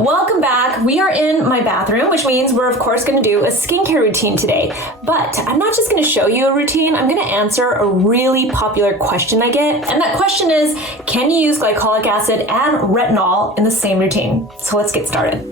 welcome back. We are in my bathroom, which means we're of course going to do a skincare routine today. But I'm not just going to show you a routine, I'm going to answer a really popular question I get. And that question is, can you use glycolic acid and retinol in the same routine? So let's get started.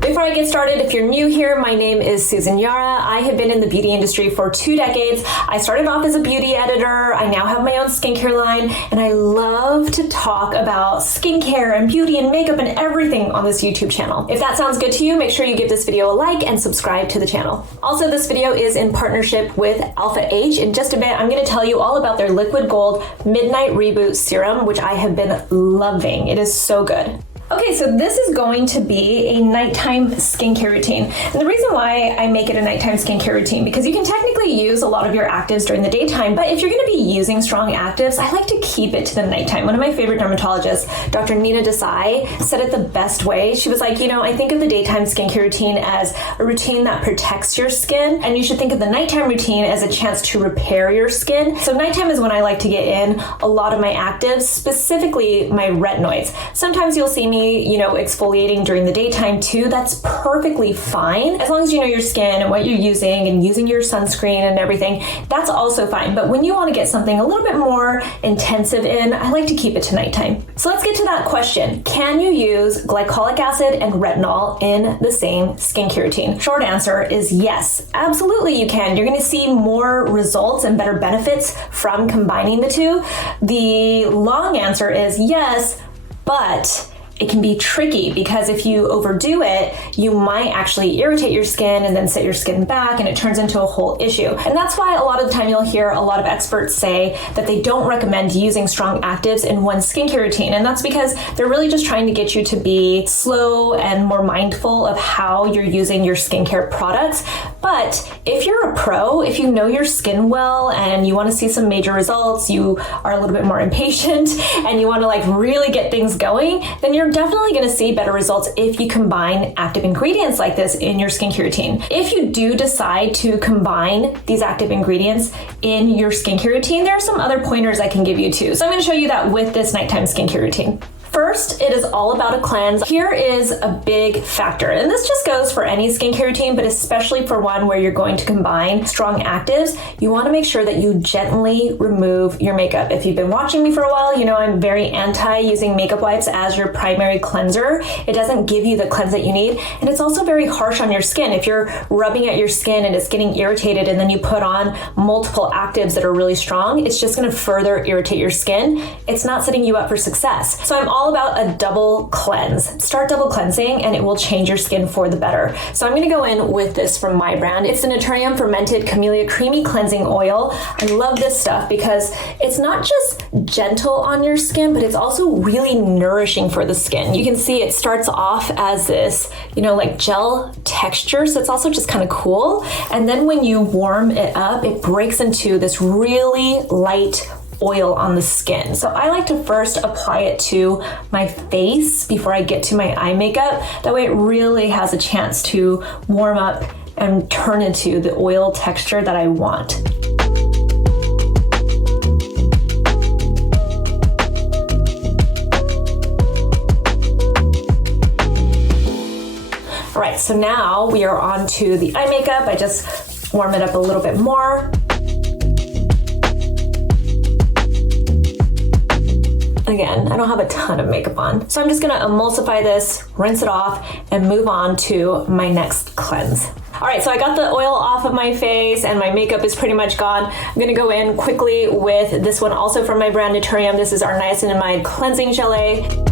Before I get started, if you're new here, my name is Susan Yara. I have been in the beauty industry for 2 decades. I started off as a beauty editor. I now have my own skincare line, and I love to talk about skincare and beauty and makeup and everything on this YouTube channel. If that sounds good to you, make sure you give this video a like and subscribe to the channel. Also, this video is in partnership with Alpha H. In just a bit, I'm going to tell you all about their Liquid Gold Midnight Reboot Serum, which I have been loving. It is so good. Okay, so this is going to be a nighttime skincare routine. And the reason why I make it a nighttime skincare routine, because you can technically use a lot of your actives during the daytime, but if you're gonna be using strong actives, I like to keep it to the nighttime. One of my favorite dermatologists, Dr. Nina Desai, said it the best way. She was like, I think of the daytime skincare routine as a routine that protects your skin, and you should think of the nighttime routine as a chance to repair your skin. So nighttime is when I like to get in a lot of my actives, specifically my retinoids. Sometimes you'll see me exfoliating during the daytime too. That's perfectly fine. As long as you know your skin and what you're using and using your sunscreen and everything, that's also fine. But when you want to get something a little bit more intensive in, I like to keep it to nighttime. So let's get to that question. Can you use glycolic acid and retinol in the same skincare routine? Short answer is yes, absolutely you can. You're going to see more results and better benefits from combining the two. The long answer is yes, but it can be tricky because if you overdo it, you might actually irritate your skin and then set your skin back, and it turns into a whole issue. And that's why a lot of the time you'll hear a lot of experts say that they don't recommend using strong actives in one skincare routine. And that's because they're really just trying to get you to be slow and more mindful of how you're using your skincare products. But if you're a pro, if you know your skin well and you want to see some major results, you are a little bit more impatient and you want to really get things going, then you're definitely going to see better results if you combine active ingredients like this in your skincare routine. If you do decide to combine these active ingredients in your skincare routine, there are some other pointers I can give you too. So I'm going to show you that with this nighttime skincare routine. First, it is all about a cleanse. Here is a big factor, and this just goes for any skincare routine, but especially for one where you're going to combine strong actives. You want to make sure that you gently remove your makeup. If you've been watching me for a while, you know I'm very anti using makeup wipes as your primary cleanser. It doesn't give you the cleanse that you need, and it's also very harsh on your skin. If you're rubbing at your skin and it's getting irritated and then you put on multiple actives that are really strong, it's just going to further irritate your skin. It's not setting you up for success. So I'm all about a double cleanse. Start double cleansing and it will change your skin for the better. So I'm going to go in with this from my brand. It's the NATURIUM Fermented Camellia Creamy Cleansing Oil. I love this stuff because it's not just gentle on your skin, but it's also really nourishing for the skin. You can see it starts off as this, gel texture. So it's also just kind of cool. And then when you warm it up, it breaks into this really light oil on the skin. So I like to first apply it to my face before I get to my eye makeup. That way it really has a chance to warm up and turn into the oil texture that I want. All right, so now we are on to the eye makeup. I just warm it up a little bit more. Again, I don't have a ton of makeup on, so I'm just gonna emulsify this, rinse it off, and move on to my next cleanse. All right, so I got the oil off of my face and my makeup is pretty much gone. I'm gonna go in quickly with this one also from my brand NATURIUM. This is our Niacinamide Cleansing Gelée.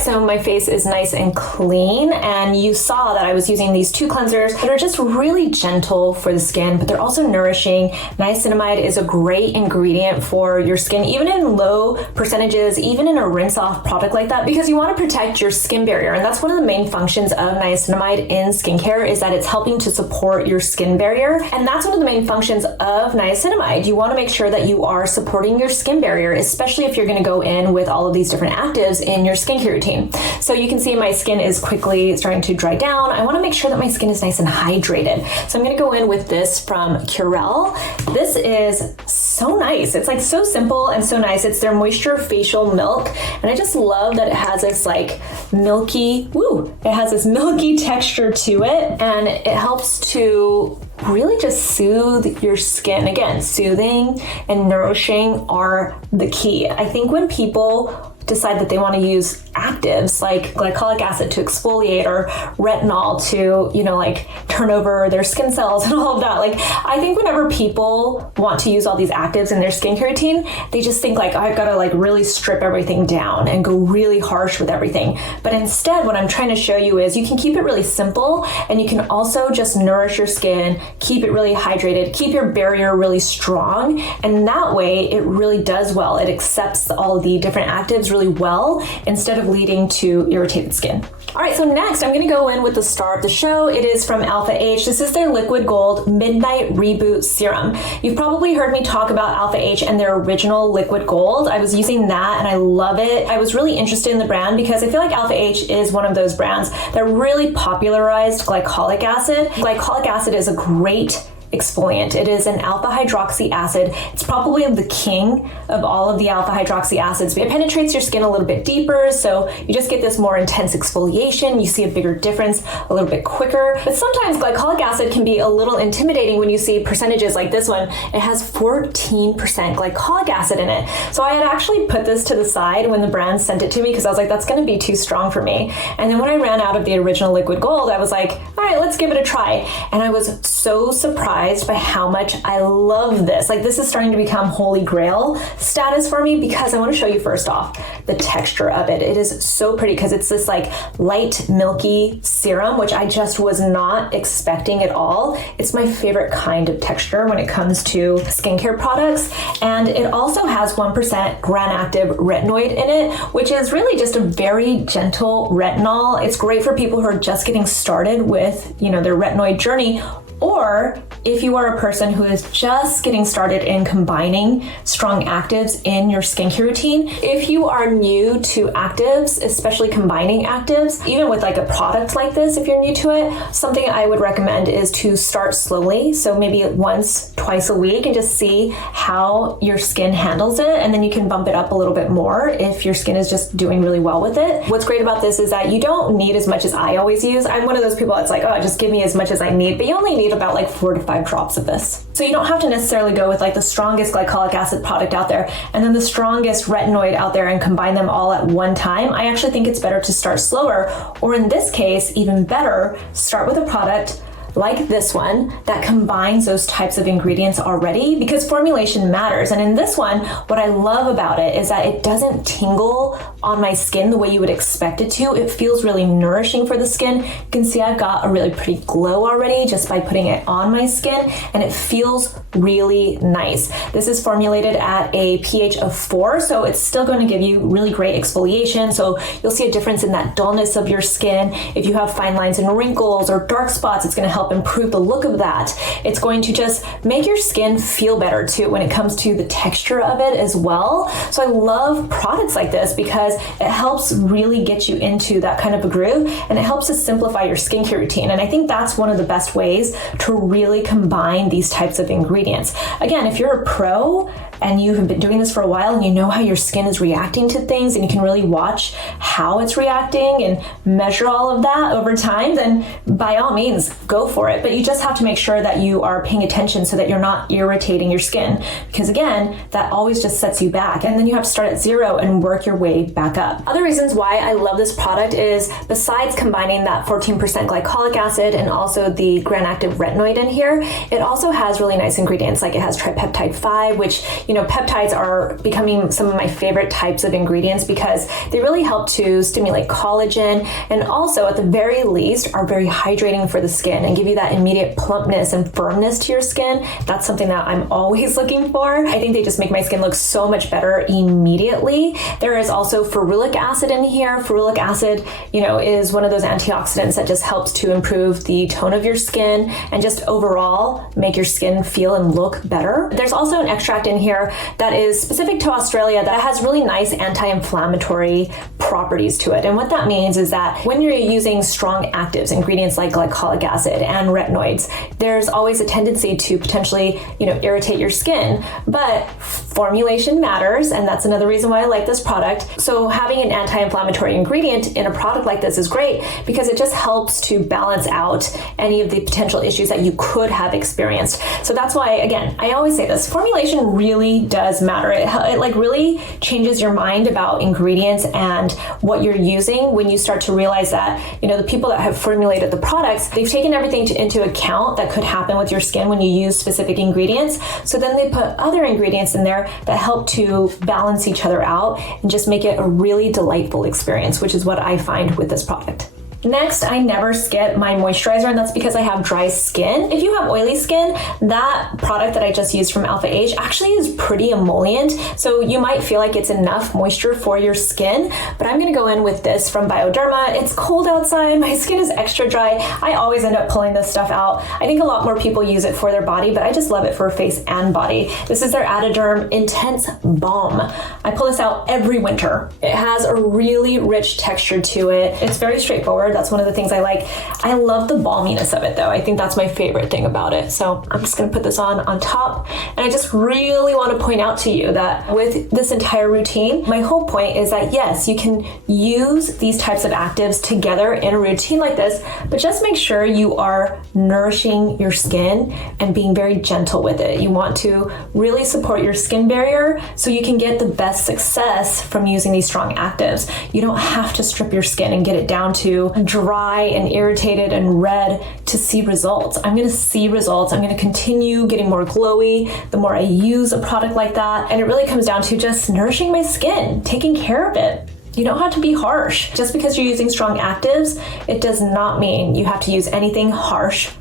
So my face is nice and clean, and you saw that I was using these 2 cleansers that are just really gentle for the skin, but they're also nourishing. Niacinamide is a great ingredient for your skin, even in low percentages, even in a rinse-off product like that, because you want to protect your skin barrier. And that's one of the main functions of niacinamide in skincare, is that it's helping to support your skin barrier. And that's one of the main functions of niacinamide. You want to make sure that you are supporting your skin barrier, especially if you're going to go in with all of these different actives in your skincare routine. routine. So you can see my skin is quickly starting to dry down. I want to make sure that my skin is nice and hydrated. So I'm going to go in with this from Curél. This is so nice. It's like so simple and so nice. It's their Moisture Facial Milk. And I just love that it has this like milky, it has this milky texture to it. And it helps to really just soothe your skin. Again, soothing and nourishing are the key. I think when people decide that they want to use actives like glycolic acid to exfoliate or retinol to, like turn over their skin cells and all of that. Like, I think whenever people want to use all these actives in their skincare routine, they just think like, I've got to like really strip everything down and go really harsh with everything. But instead, what I'm trying to show you is you can keep it really simple, and you can also just nourish your skin, keep it really hydrated, keep your barrier really strong. And that way it really does well. It accepts all the different actives really well instead of leading to irritated skin. All right, so next I'm going to go in with the star of the show. It is from Alpha H. This is their Liquid Gold Midnight Reboot Serum. You've probably heard me talk about Alpha H and their original Liquid Gold. I was using that and I love it. I was really interested in the brand because I feel like Alpha H is one of those brands that really popularized glycolic acid. Glycolic acid is a great exfoliant. It is an alpha hydroxy acid. It's probably the king of all of the alpha hydroxy acids. It penetrates your skin a little bit deeper, so you just get this more intense exfoliation. You see a bigger difference a little bit quicker. But sometimes glycolic acid can be a little intimidating when you see percentages like this one. It has 14% glycolic acid in it. So I had actually put this to the side when the brand sent it to me because I was like, that's going to be too strong for me. And then when I ran out of the original Liquid Gold, I was like, all right, let's give it a try. And I was so surprised by how much I love this. Like, this is starting to become holy grail status for me because I want to show you first off the texture of it. It is so pretty because it's this like light milky serum, which I just was not expecting at all. It's my favorite kind of texture when it comes to skincare products. And it also has 1% gram-active retinoid in it, which is really just a very gentle retinol. It's great for people who are just getting started with, their retinoid journey, or if you are a person who is just getting started in combining strong actives in your skincare routine. If you are new to actives, especially combining actives, even with like a product like this, if you're new to it, something I would recommend is to start slowly. So maybe once, twice a week, and just see how your skin handles it. And then you can bump it up a little bit more if your skin is just doing really well with it. What's great about this is that you don't need as much as I always use. I'm one of those people that's like, oh, just give me as much as I need, but you only need about like 4 to 5 drops of this. So you don't have to necessarily go with like the strongest glycolic acid product out there and then the strongest retinoid out there and combine them all at one time. I actually think it's better to start slower, or in this case, even better, start with a product like this one that combines those types of ingredients already, because formulation matters. And in this one, what I love about it is that it doesn't tingle on my skin the way you would expect it to. It feels really nourishing for the skin. You can see I've got a really pretty glow already just by putting it on my skin, and it feels really nice. This is formulated at a pH of 4, so it's still going to give you really great exfoliation. So you'll see a difference in that dullness of your skin. If you have fine lines and wrinkles or dark spots, it's going to help improve the look of that. It's going to just make your skin feel better too when it comes to the texture of it as well. So I love products like this because it helps really get you into that kind of a groove, and it helps to simplify your skincare routine. And I think that's one of the best ways to really combine these types of ingredients. Again, if you're a pro and you have been doing this for a while and you know how your skin is reacting to things and you can really watch how it's reacting and measure all of that over time, then by all means, go for it. But you just have to make sure that you are paying attention so that you're not irritating your skin, because again, that always just sets you back. And then you have to start at 0 and work your way back up. Other reasons why I love this product is, besides combining that 14% glycolic acid and also the gram-active retinoid in here, it also has really nice ingredients. Like, it has tripeptide 5, which, peptides are becoming some of my favorite types of ingredients because they really help to stimulate collagen, and also at the very least are very hydrating for the skin and give you that immediate plumpness and firmness to your skin. That's something that I'm always looking for. I think they just make my skin look so much better immediately. There is also ferulic acid in here. Ferulic acid, is one of those antioxidants that just helps to improve the tone of your skin and just overall make your skin feel and look better. There's also an extract in here there that is specific to Australia that has really nice anti-inflammatory properties to it. And what that means is that when you're using strong actives, ingredients like glycolic acid and retinoids, there's always a tendency to potentially, irritate your skin. But formulation matters, and that's another reason why I like this product. So having an anti-inflammatory ingredient in a product like this is great because it just helps to balance out any of the potential issues that you could have experienced. So that's why, again, I always say this, formulation really does matter. It like really changes your mind about ingredients and what you're using when you start to realize that, the people that have formulated the products, they've taken everything into account that could happen with your skin when you use specific ingredients. So then they put other ingredients in there that help to balance each other out and just make it a really delightful experience, which is what I find with this product. Next, I never skip my moisturizer, and that's because I have dry skin. If you have oily skin, that product that I just used from Alpha Age actually is pretty emollient, so you might feel like it's enough moisture for your skin, but I'm gonna go in with this from Bioderma. It's cold outside, my skin is extra dry. I always end up pulling this stuff out. I think a lot more people use it for their body, but I just love it for face and body. This is their Atoderm Intense Balm. I pull this out every winter. It has a really rich texture to it. It's very straightforward. That's one of the things I like. I love the balminess of it though. I think that's my favorite thing about it. So I'm just gonna put this on top. And I just really wanna point out to you that with this entire routine, my whole point is that yes, you can use these types of actives together in a routine like this, but just make sure you are nourishing your skin and being very gentle with it. You want to really support your skin barrier so you can get the best success from using these strong actives. You don't have to strip your skin and get it down to dry and irritated and red to see results. I'm gonna see results. I'm gonna continue getting more glowy the more I use a product like that. And it really comes down to just nourishing my skin, taking care of it. You don't have to be harsh. Just because you're using strong actives, it does not mean you have to use anything harsh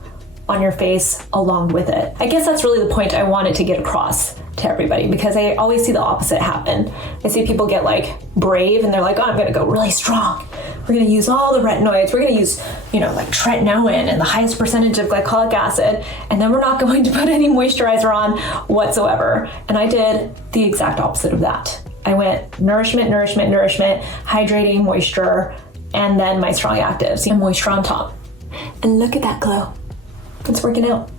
on your face along with it. I guess that's really the point I wanted to get across to everybody, because I always see the opposite happen. I see people get like brave and they're like, oh, I'm gonna go really strong. We're gonna use all the retinoids. We're gonna use, like tretinoin and the highest percentage of glycolic acid, and then we're not going to put any moisturizer on whatsoever. And I did the exact opposite of that. I went nourishment, hydrating, moisture, and then my strong actives and moisture on top. And look at that glow. It's working out.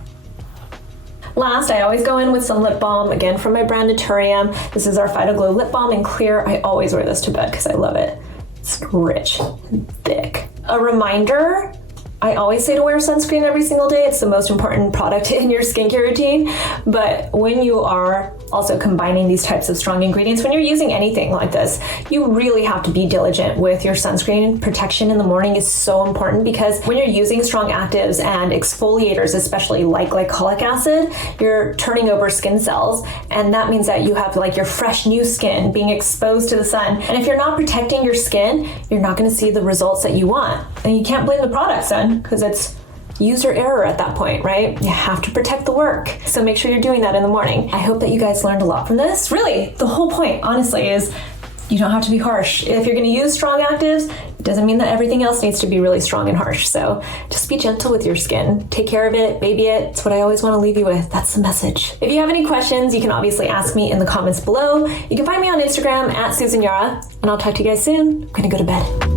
Last, I always go in with some lip balm, again from my brand NATURIUM. This is our Phyto-Glow lip balm in clear. I always wear this to bed because I love it. It's rich and thick. A reminder, I always say to wear sunscreen every single day. It's the most important product in your skincare routine. But when you are also combining these types of strong ingredients, when you're using anything like this, you really have to be diligent with your sunscreen. Protection in the morning is so important because when you're using strong actives and exfoliators, especially like glycolic acid, you're turning over skin cells. And that means that you have like your fresh new skin being exposed to the sun. And if you're not protecting your skin, you're not gonna see the results that you want. And you can't blame the products then, because it's user error at that point, right? You have to protect the work. So make sure you're doing that in the morning. I hope that you guys learned a lot from this. Really, the whole point, honestly, is you don't have to be harsh. If you're gonna use strong actives, it doesn't mean that everything else needs to be really strong and harsh. So just be gentle with your skin. Take care of it, baby it. It's what I always wanna leave you with. That's the message. If you have any questions, you can obviously ask me in the comments below. You can find me on Instagram @SusanYara, and I'll talk to you guys soon. I'm gonna go to bed.